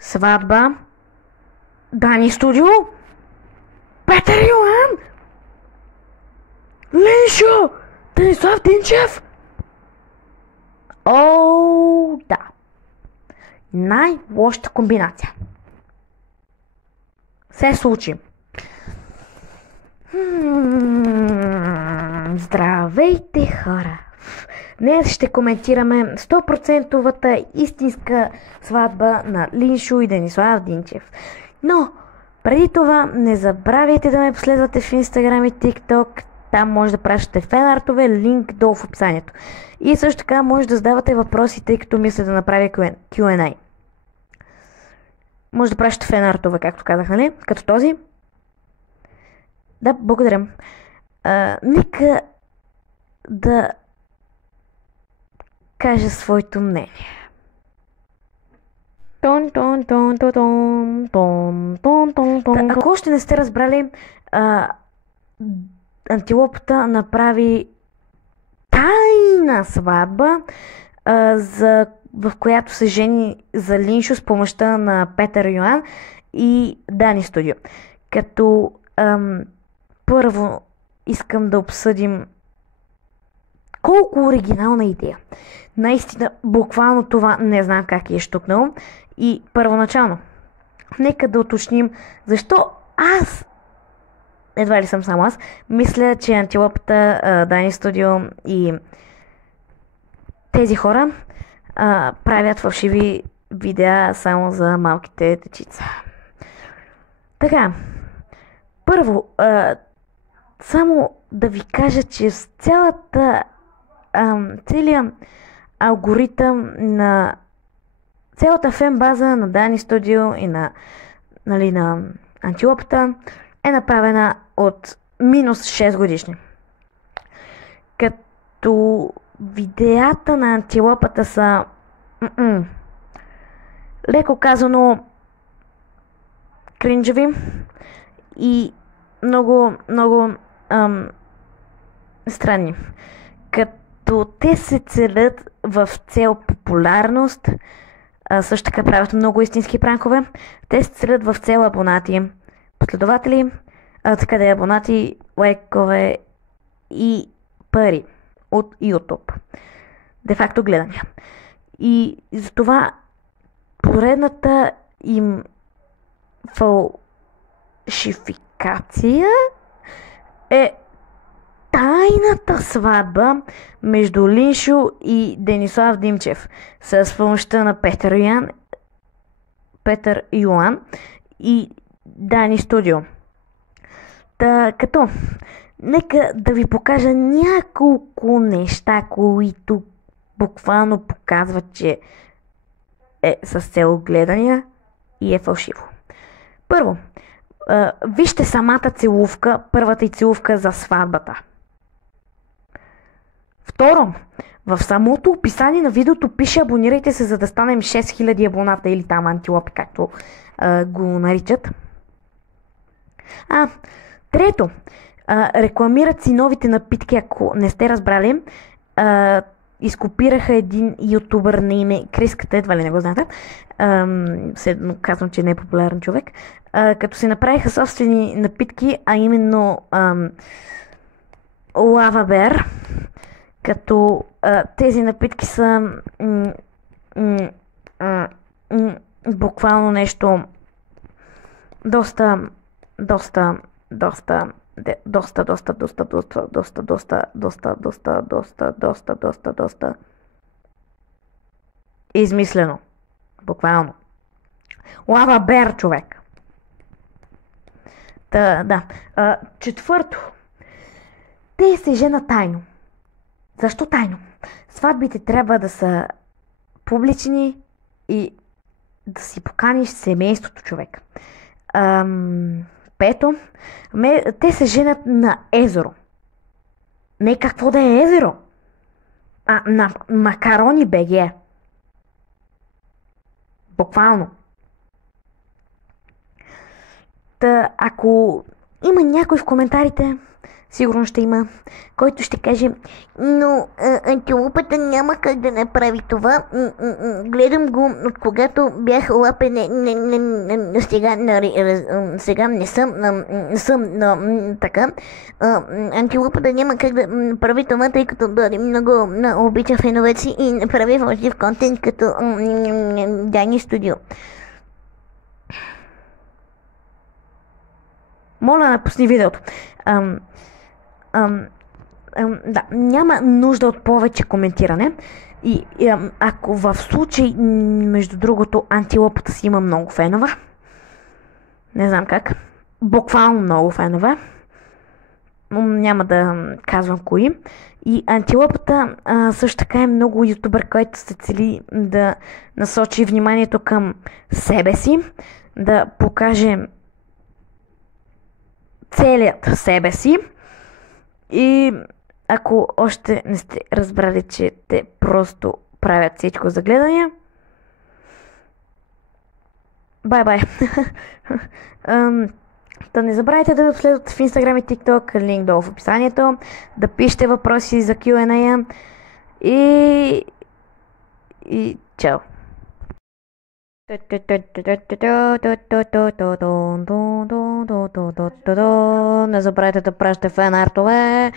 сватба, Дани Студио, Петър Йоан, Линшо, Денислав Динчев. О, да. Най-лошата комбинация. Се случи. Здравейте, хора! Днес ще коментираме 100%-вата истинска сватба на Линшо и Денислав Динчев. Но, преди това, не забравяйте да ме последвате в Instagram и TikTok. Там може да пращате фенартове, линк долу в описанието. И също така може да задавате въпроси, тъй като мисля да направя Q&A. Може да пращате фенартове, както казах, нали? Като този. Да, благодаря. Нека да кажа своето мнение. Ако още не сте разбрали, Антилопата направи тайна сватба, в която се жени за Линшо с помощта на Петър Йоан и Дани Студио. Като първо искам да обсъдим колко оригинална идея. Наистина, буквално това не знам как е щукнало. И първоначално, нека да уточним защо аз, едва ли съм само аз, мисля, че Антилопата, Дани Студио и тези хора правят фалшиви видеа само за малките дечица. Така, първо, само да ви кажа, че с целият алгоритъм на цялата фен база на Дани Студио и на Антилопата е направена от минус 6 годишни. Като видеята на Антилопата са леко казано кринжеви и много странни. Като те се целят в цел популярност, също така правят много истински пранкове. Те се целят в цел абонати, последователи, така да е абонати, лайкове и пари от YouTube. Де факто гледания. И затова поредната им фалшификация е тайната сватба между Линшо и Денислав Динчев с помощта на Петър Йоан и Дани Студио. Като нека да ви покажа няколко неща, които буквално показват, че е с цел гледания и е фалшиво. Първо, вижте самата целувка, първата и целувка за сватбата. Второ, в самото описание на видеото пише: абонирайте се, за да станем 6000 абоната, или там антилопи, както го наричат. Трето, рекламират си новите напитки, ако не сте разбрали. Изкопираха един ютубър на име Криската, едва ли не го знаете. Казвам, че не е популярен човек. Като си направиха собствени напитки, а именно Лава Бер. Като тези напитки са буквално нещо доста измислено. Буквално. Лава Бер, човек. Четвърто. Те се женат тайно. Защо тайно? Сватбите трябва да са публични и да си поканиш семейството, човек. Пето, те се женят на езеро. Не какво да е езеро, а на Макарони БГ. Буквално. Ако има някой в коментарите, Сигурно ще има, който ще каже, но антилопата няма как да направи това. Гледам го от когато бях лапе, сега, сега не съм така. Антилопата няма как да прави това, тъй като много обича феновете си и не прави фалшив контент като Дани Студио. Моля, напусни видеото. Да, няма нужда от повече коментиране. И ако в случай, между другото, антилопата си има много фенове, не знам как, буквално много фенове, няма да казвам кои. И антилопата също така е много ютубър, който се цели да насочи вниманието към себе си, да покаже целият себе си. И ако още не сте разбрали, че те просто правят всичко за гледания, бай-бай. Да не забравяйте да ме последвате в Instagram и TikTok, линк долу в описанието, да пишете въпроси за Q&A и чао! Не забравяйте да пращате фен-артове.